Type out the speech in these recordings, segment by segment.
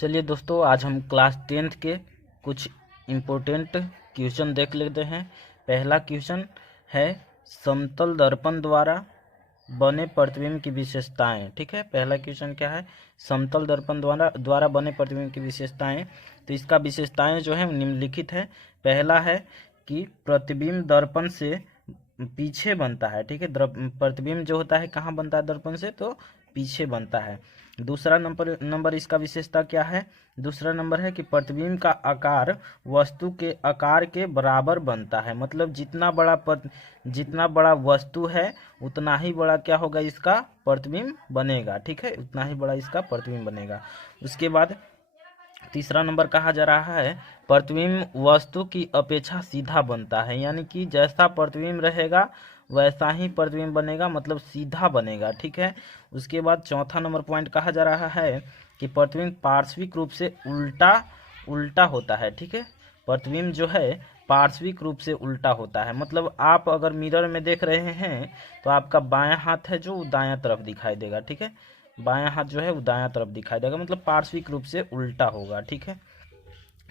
चलिए दोस्तों, आज हम क्लास 10th के कुछ इम्पोर्टेंट क्वेश्चन देख लेते हैं। पहला क्वेश्चन है समतल दर्पण द्वारा बने प्रतिबिंब की विशेषताएं। ठीक है, पहला क्वेश्चन क्या है? समतल दर्पण द्वारा बने प्रतिबिंब की विशेषताएं। तो इसका विशेषताएं जो है निम्नलिखित है। पहला है कि प्रतिबिंब दर्पण से पीछे बनता है। ठीक है, प्रतिबिंब जो होता है कहाँ बनता है? दर्पण से तो पीछे बनता है। दूसरा नंबर इसका विशेषता क्या है? दूसरा नंबर है कि प्रतिबिंब का आकार वस्तु के आकार के बराबर बनता है। मतलब जितना बड़ा वस्तु है उतना ही बड़ा क्या होगा? इसका प्रतिबिंब बनेगा। ठीक है, उतना ही बड़ा इसका प्रतिबिंब बनेगा। उसके बाद तीसरा नंबर कहा जा रहा है प्रतिबिंब वस्तु की अपेक्षा सीधा बनता है। यानी कि जैसा प्रतिबिंब रहेगा वैसा ही प्रतिबिंब बनेगा, मतलब सीधा बनेगा। ठीक है। उसके बाद चौथा नंबर पॉइंट कहा जा रहा है कि प्रतिबिंब पार्श्विक रूप से उल्टा होता है। ठीक है, प्रतिबिंब जो है पार्श्विक रूप से उल्टा होता है। मतलब आप अगर मिरर में देख रहे हैं तो आपका बायां हाथ है जो दायां तरफ दिखाई देगा। ठीक है, बायां हाथ जो है वो दायां तरफ दिखाई देगा, मतलब पार्श्विक रूप से उल्टा होगा। ठीक है।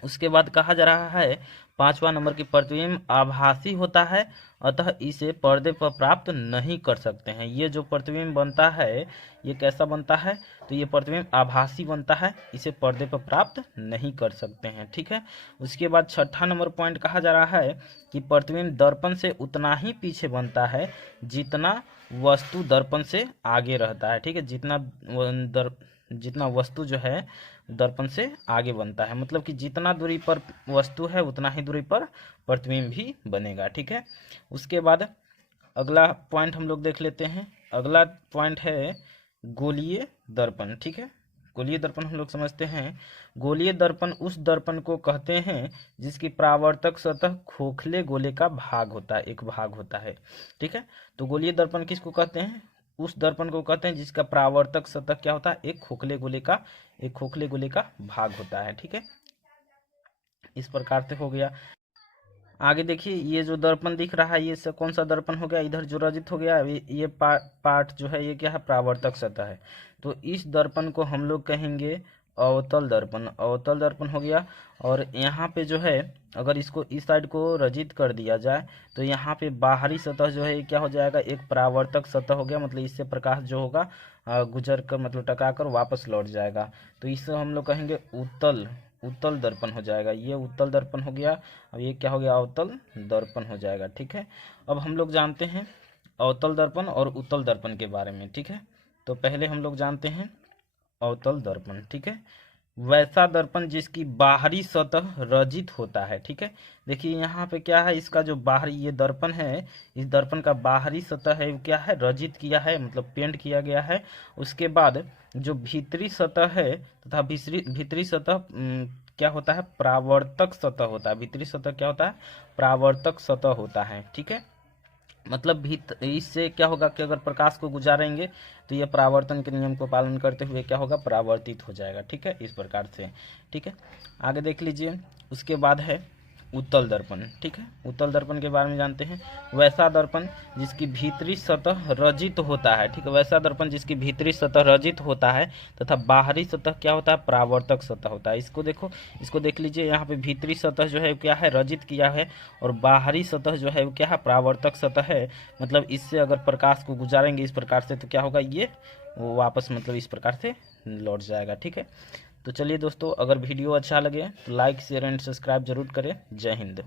उसके बाद कहा जा रहा है पांचवा नंबर की प्रतिबिंब आभासी होता है, अतः इसे पर्दे पर प्राप्त नहीं कर सकते हैं। ये जो प्रतिबिंब बनता है ये कैसा बनता है? तो ये प्रतिबिंब आभासी बनता है, इसे पर्दे पर प्राप्त नहीं कर सकते हैं। ठीक है। उसके बाद छठा नंबर पॉइंट कहा जा रहा है कि प्रतिबिंब दर्पण से उतना ही पीछे बनता है जितना वस्तु दर्पण से आगे रहता है। ठीक है, जितना वस्तु जो है दर्पण से आगे बनता है, मतलब कि जितना दूरी पर वस्तु है उतना ही दूरी पर प्रतिबिंब भी बनेगा। ठीक है। उसके बाद अगला पॉइंट हम लोग देख लेते हैं। अगला पॉइंट है गोलीय दर्पण। ठीक है, गोलीय दर्पण हम लोग समझते हैं। गोलीय दर्पण उस दर्पण को कहते हैं जिसकी परावर्तक सतह खोखले गोले का भाग होता है, एक भाग होता है। ठीक है, तो गोलीय दर्पण किसको कहते हैं? उस दर्पण को कहते हैं जिसका परावर्तक सतह क्या होता है? एक खोखले गोले का भाग होता है। ठीक है, इस प्रकार से हो गया। आगे देखिए, ये जो दर्पण दिख रहा है ये कौन सा दर्पण हो गया? इधर जो रजित हो गया ये पार्ट जो है ये क्या है? परावर्तक सतह है। तो इस दर्पण को हम लोग कहेंगे अवतल दर्पण। अवतल दर्पण हो गया। और यहाँ पे जो है अगर इसको इस साइड को रजित कर दिया जाए तो यहाँ पे बाहरी सतह जो है ये क्या हो जाएगा? एक परावर्तक सतह हो गया। मतलब इससे प्रकाश जो होगा गुजर कर, मतलब टकरा कर वापस लौट जाएगा। तो इसे हम लोग कहेंगे उत्तल दर्पण हो जाएगा। ये उत्तल दर्पण हो गया। अब ये क्या हो गया? अवतल दर्पण हो जाएगा। ठीक है, अब हम लोग जानते हैं अवतल दर्पण और उत्तल दर्पण के बारे में। ठीक है, तो पहले हम लोग जानते हैं अवतल दर्पण। ठीक है, वैसा दर्पण जिसकी बाहरी सतह रजित होता है। ठीक है, देखिए यहाँ पे क्या है? इसका जो बाहरी ये दर्पण है, इस दर्पण का बाहरी सतह है क्या है? रजित किया है, मतलब पेंट किया गया है। उसके बाद जो भीतरी सतह है तथा भीतरी सतह क्या होता है? परावर्तक सतह होता है। भीतरी सतह क्या होता है? परावर्तक सतह होता है। ठीक है, मतलब इससे क्या होगा कि अगर प्रकाश को गुजारेंगे तो यह परावर्तन के नियम को पालन करते हुए क्या होगा? परावर्तित हो जाएगा। ठीक है, इस प्रकार से। ठीक है, आगे देख लीजिए। उसके बाद है उत्तल दर्पण। ठीक है, उत्तल दर्पण के बारे में जानते हैं। वैसा दर्पण जिसकी भीतरी सतह रजित होता है। ठीक है, वैसा दर्पण जिसकी भीतरी सतह रजित होता है तथा बाहरी सतह क्या होता है? परावर्तक सतह होता है। इसको देखो, इसको देख लीजिए। यहाँ पे भीतरी सतह जो है क्या है? रजित किया है, और बाहरी सतह जो है वो क्या है? परावर्तक सतह है। मतलब इससे अगर प्रकाश को गुजारेंगे इस प्रकार से तो क्या होगा? ये वापस मतलब इस प्रकार से लौट जाएगा। ठीक है, तो चलिए दोस्तों, अगर वीडियो अच्छा लगे तो लाइक शेयर एंड सब्सक्राइब जरूर करें। जय हिंद।